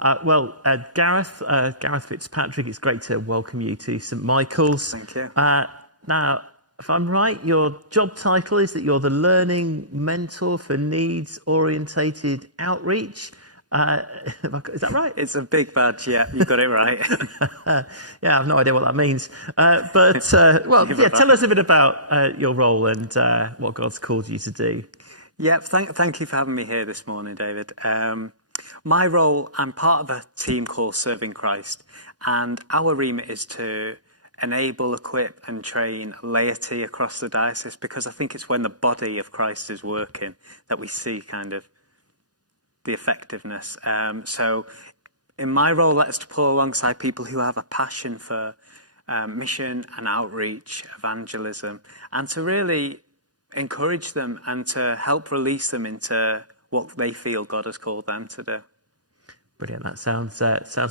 Gareth Fitzpatrick, it's great to welcome you to St Michael's. Thank you. Now, if I'm right, your job title is that you're the Learning Mentor for Needs-Orientated Outreach. Is that right? It's a big badge, yeah, you got it right. Yeah, I have no idea what that means. Tell us a bit about your role and what God's called you to do. Yeah, thank you for having me here this morning, David. My role, I'm part of a team called Serving Christ, and our remit is to enable, equip and train laity across the diocese, because I think it's when the body of Christ is working that we see kind of the effectiveness. So in my role, that is to pull alongside people who have a passion for mission and outreach, evangelism, and to really encourage them and to help release them into what they feel God has called them to do. Brilliant. That sounds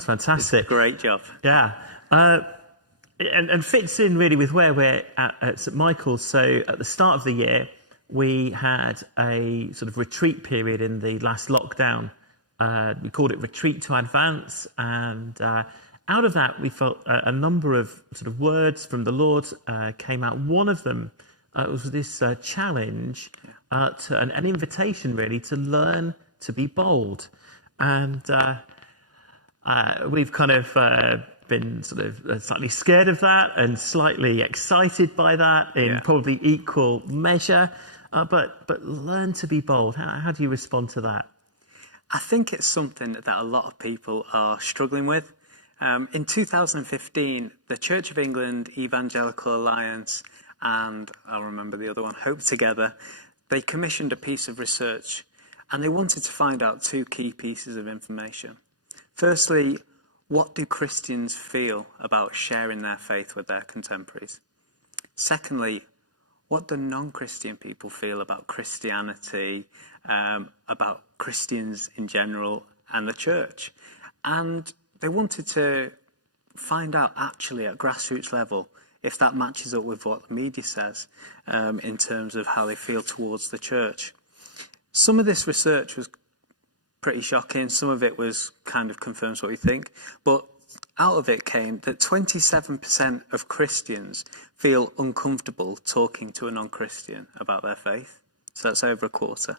fantastic. It's a great job. Yeah. And fits in really with where we're at St Michael's. So at the start of the year, we had a sort of retreat period in the last lockdown. We called it Retreat to Advance. And out of that, we felt a number of sort of words from the Lord came out. One of them was this challenge, an invitation really to learn to be bold. And we've kind of been sort of slightly scared of that and slightly excited by that in probably equal measure. But learn to be bold. How do you respond to that? I think it's something that a lot of people are struggling with. In 2015, the Church of England, Evangelical Alliance, and I'll remember the other one, Hope Together, they commissioned a piece of research, and they wanted to find out two key pieces of information. Firstly, what do Christians feel about sharing their faith with their contemporaries? Secondly, what do non-Christian people feel about Christianity, about Christians in general, and the church? And they wanted to find out actually at grassroots level if that matches up with what the media says in terms of how they feel towards the church. Some of this research was pretty shocking. Some of it was kind of confirms what we think. But out of it came that 27% of Christians feel uncomfortable talking to a non-Christian about their faith. So that's over a quarter.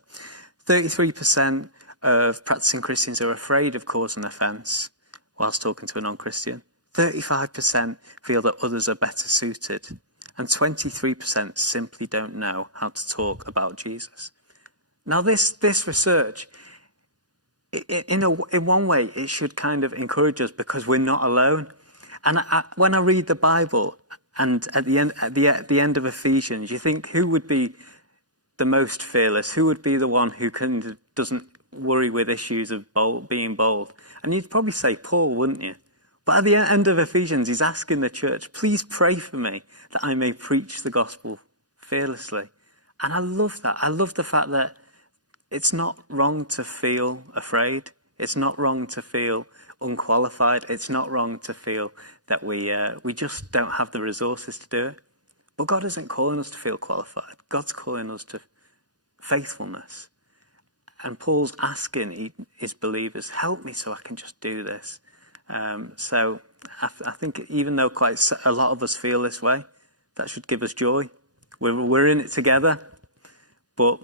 33% of practicing Christians are afraid of causing offence whilst talking to a non-Christian. 35% feel that others are better suited. And 23% simply don't know how to talk about Jesus. Now this research, in one way, it should kind of encourage us because we're not alone. And when I read the Bible, and at the end of Ephesians, you think who would be the most fearless? Who would be the one who doesn't worry with issues of being bold? And you'd probably say Paul, wouldn't you? But at the end of Ephesians, he's asking the church, please pray for me that I may preach the gospel fearlessly. And I love that. I love the fact that it's not wrong to feel afraid. It's not wrong to feel unqualified. It's not wrong to feel that we just don't have the resources to do it. But God isn't calling us to feel qualified. God's calling us to faithfulness. And Paul's asking his believers, help me so I can just do this. So I think even though quite a lot of us feel this way, that should give us joy. We're in it together, but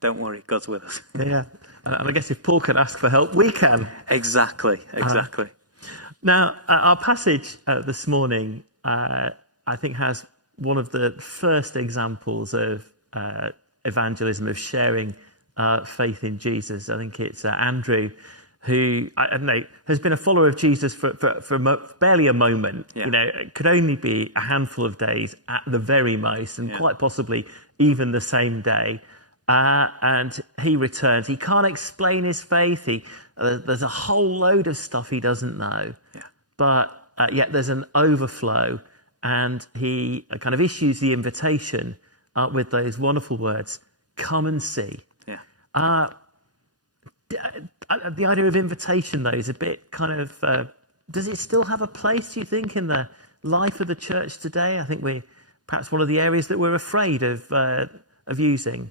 don't worry, God's with us. Yeah, and I guess if Paul can ask for help, we can. Exactly. Now, our passage this morning, I think, has one of the first examples of evangelism, of sharing faith in Jesus. I think it's Andrew, who, I don't know, has been a follower of Jesus for barely a moment. Yeah. You know, it could only be a handful of days at the very most, and quite possibly even the same day. And he returns. He can't explain his faith. There's a whole load of stuff he doesn't know. Yeah. But yet there's an overflow. And he kind of issues the invitation with those wonderful words, come and see. Yeah. The idea of invitation, though, is a bit kind of... does it still have a place, do you think, in the life of the church today? I think perhaps one of the areas that we're afraid of using.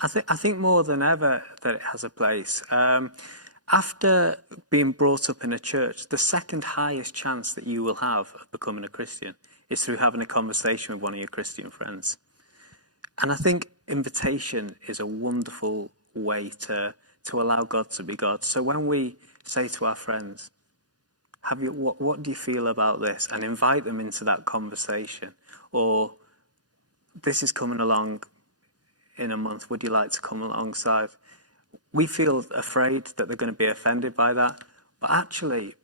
I think more than ever that it has a place. After being brought up in a church, the second highest chance that you will have of becoming a Christian is through having a conversation with one of your Christian friends. And I think invitation is a wonderful way to allow God to be God. So when we say to our friends, what do you feel about this? And invite them into that conversation. Or, this is coming along in a month, would you like to come alongside? We feel afraid that they're going to be offended by that. But actually,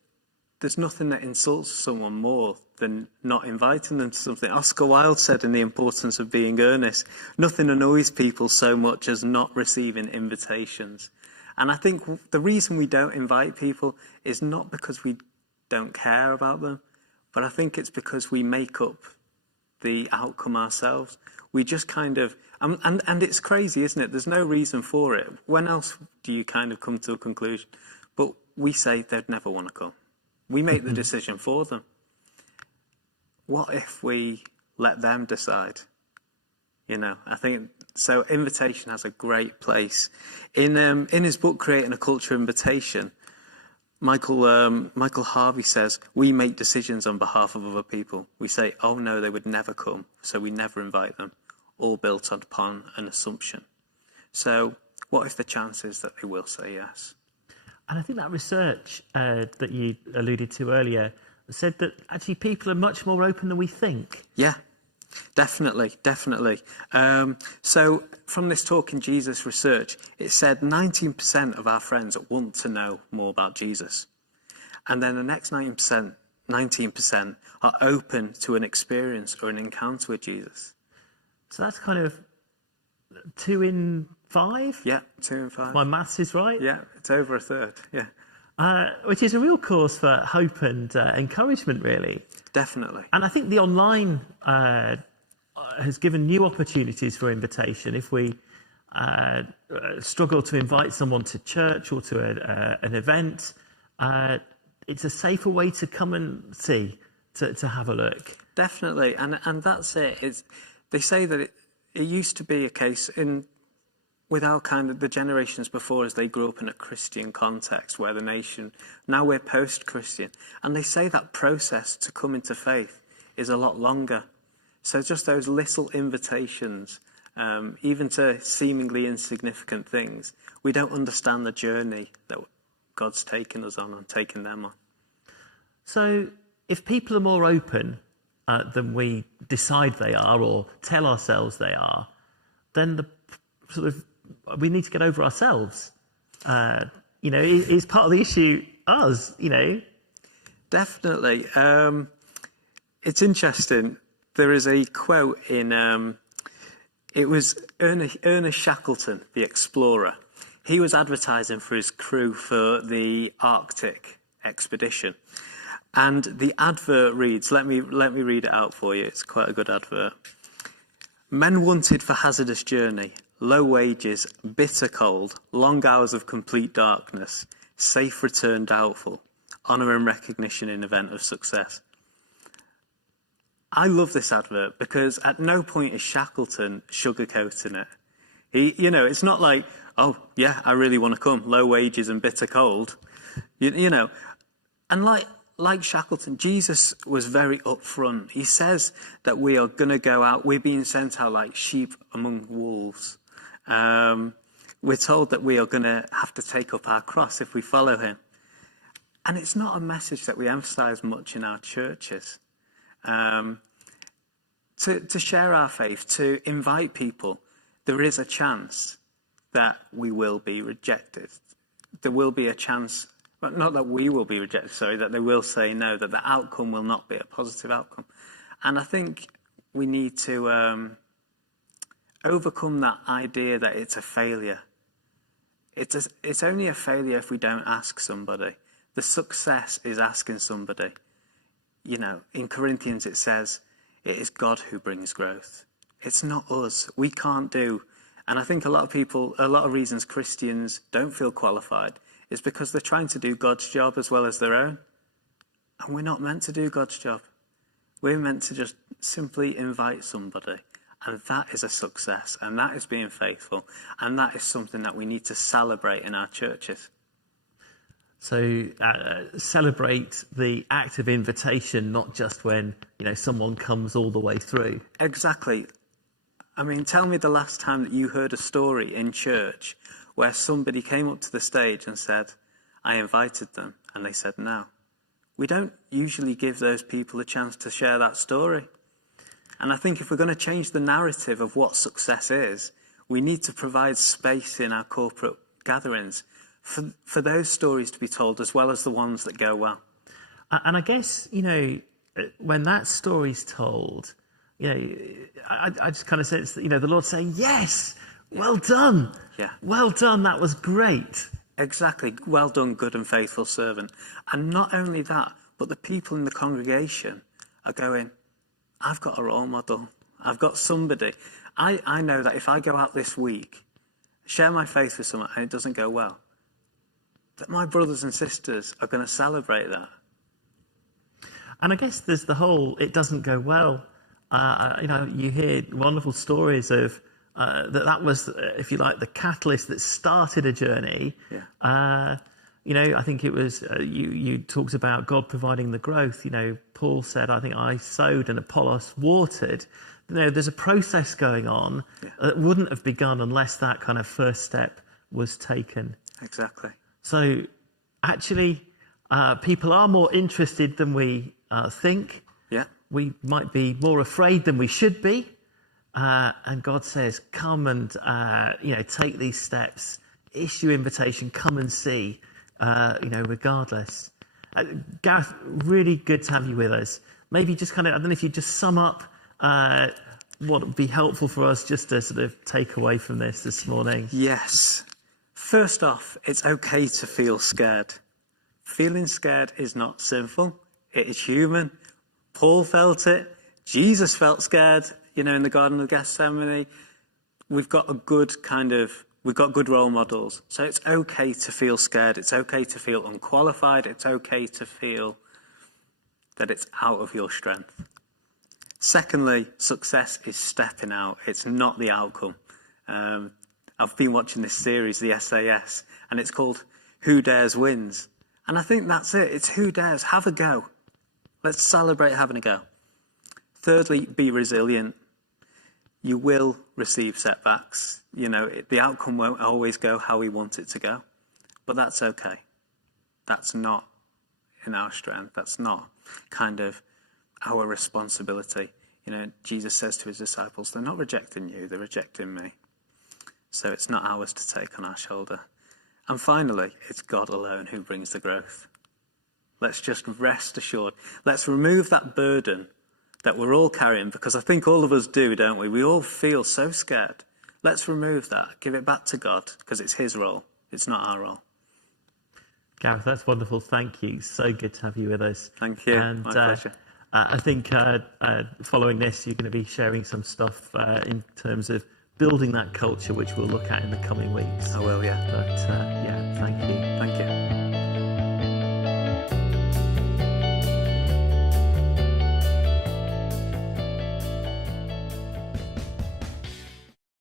there's nothing that insults someone more than not inviting them to something. Oscar Wilde said in The Importance of Being Earnest, nothing annoys people so much as not receiving invitations. And I think the reason we don't invite people is not because we don't care about them, but I think it's because we make up the outcome ourselves. We just kind of, and it's crazy, isn't it? There's no reason for it. When else do you kind of come to a conclusion? But we say they'd never want to come. We make the decision for them. What if we let them decide? I think so. Invitation has a great place in his book, Creating a Culture of Invitation. Michael Harvey says we make decisions on behalf of other people. We say, "Oh no, they would never come," so we never invite them. All built upon an assumption. So, what if the chance is that they will say yes? And I think that research that you alluded to earlier said that actually people are much more open than we think. Yeah, definitely. So from this Talking Jesus research, it said 19% of our friends want to know more about Jesus. And then the next 19% are open to an experience or an encounter with Jesus. So that's kind of 2 in 5? Yeah, 2 in 5. My maths is right? Yeah, it's over a third, yeah. Which is a real cause for hope and encouragement, really. Definitely. And I think the online has given new opportunities for invitation. If we struggle to invite someone to church or to an event, it's a safer way to come and see, to have a look. Definitely, and that's it. They say that it used to be a case with our kind of the generations before, as they grew up in a Christian context where the nation, now we're post-Christian. And they say that process to come into faith is a lot longer. So just those little invitations, even to seemingly insignificant things, we don't understand the journey that God's taken us on and taken them on. So if people are more open than we decide they are or tell ourselves they are, then we need to get over ourselves. Is part of the issue us, Definitely. It's interesting. There is a quote in, it was Ernest Shackleton, the explorer. He was advertising for his crew for the Arctic expedition. And the advert reads, let me read it out for you. It's quite a good advert. Men wanted for hazardous journey, low wages, bitter cold, long hours of complete darkness, safe return doubtful, honour and recognition in event of success. I love this advert because at no point is Shackleton sugarcoating it. It's not like, oh yeah, I really want to come, low wages and bitter cold, and like Shackleton, Jesus was very upfront. He says that we are going to go out, we're being sent out like sheep among wolves. We're told that we are going to have to take up our cross if we follow him. And it's not a message that we emphasise much in our churches. To share our faith, to invite people, there is a chance that we will be rejected. There will be a chance, but not that we will be rejected, that they will say no, that the outcome will not be a positive outcome. And I think we need to overcome that idea that it's a failure. It's only a failure if we don't ask somebody. The success is asking somebody. In Corinthians it says, it is God who brings growth. It's not us. We can't do. And I think a lot of reasons Christians don't feel qualified is because they're trying to do God's job as well as their own. And we're not meant to do God's job. We're meant to just simply invite somebody. And that is a success. And that is being faithful. And that is something that we need to celebrate in our churches. So celebrate the act of invitation, not just when someone comes all the way through. Exactly. I mean, tell me the last time that you heard a story in church where somebody came up to the stage and said, I invited them, and they said no. We don't usually give those people a chance to share that story. And I think if we're going to change the narrative of what success is, we need to provide space in our corporate gatherings for those stories to be told, as well as the ones that go well. And I guess, when that story's told, I just kind of sense that, the Lord saying, yes, well done. Yeah. Well done. That was great. Exactly. Well done, good and faithful servant. And not only that, but the people in the congregation are going, I've got a role model. I've got somebody. I know that if I go out this week, share my faith with someone, and it doesn't go well, that my brothers and sisters are going to celebrate that. And I guess there's the whole, it doesn't go well. You hear wonderful stories of that was, if you like, the catalyst that started a journey. Yeah. I think it was, you talked about God providing the growth. Paul said, I think I sowed and Apollos watered. There's a process going on that wouldn't have begun unless that kind of first step was taken. Exactly. So actually, people are more interested than we think. Yeah. We might be more afraid than we should be. And God says, come and, take these steps, issue invitation, come and see, regardless. Gareth, really good to have you with us. Maybe just I don't know if you just sum up what would be helpful for us just to sort of take away from this morning. Yes. First off, it's okay to feel scared. Feeling scared is not sinful. It is human. Paul felt it. Jesus felt scared, in the Garden of Gethsemane. We've got good role models. So it's okay to feel scared. It's okay to feel unqualified. It's okay to feel that it's out of your strength. Secondly, success is stepping out. It's not the outcome. I've been watching this series, the SAS, and it's called Who Dares Wins. And I think that's it. It's who dares. Have a go. Let's celebrate having a go. Thirdly, be resilient. You will receive setbacks. The outcome won't always go how we want it to go. But that's okay. That's not in our strength. That's not kind of our responsibility. Jesus says to his disciples, they're not rejecting you, they're rejecting me. So it's not ours to take on our shoulder. And finally, it's God alone who brings the growth. Let's just rest assured. Let's remove that burden that we're all carrying, because I think all of us do, don't we? We all feel so scared. Let's remove that. Give it back to God, because it's his role. It's not our role. Gareth, that's wonderful. Thank you. So good to have you with us. Thank you. And, my pleasure. I think following this, you're going to be sharing some stuff in terms of building that culture, which we'll look at in the coming weeks. I will, yeah. But, thank you. Thank you.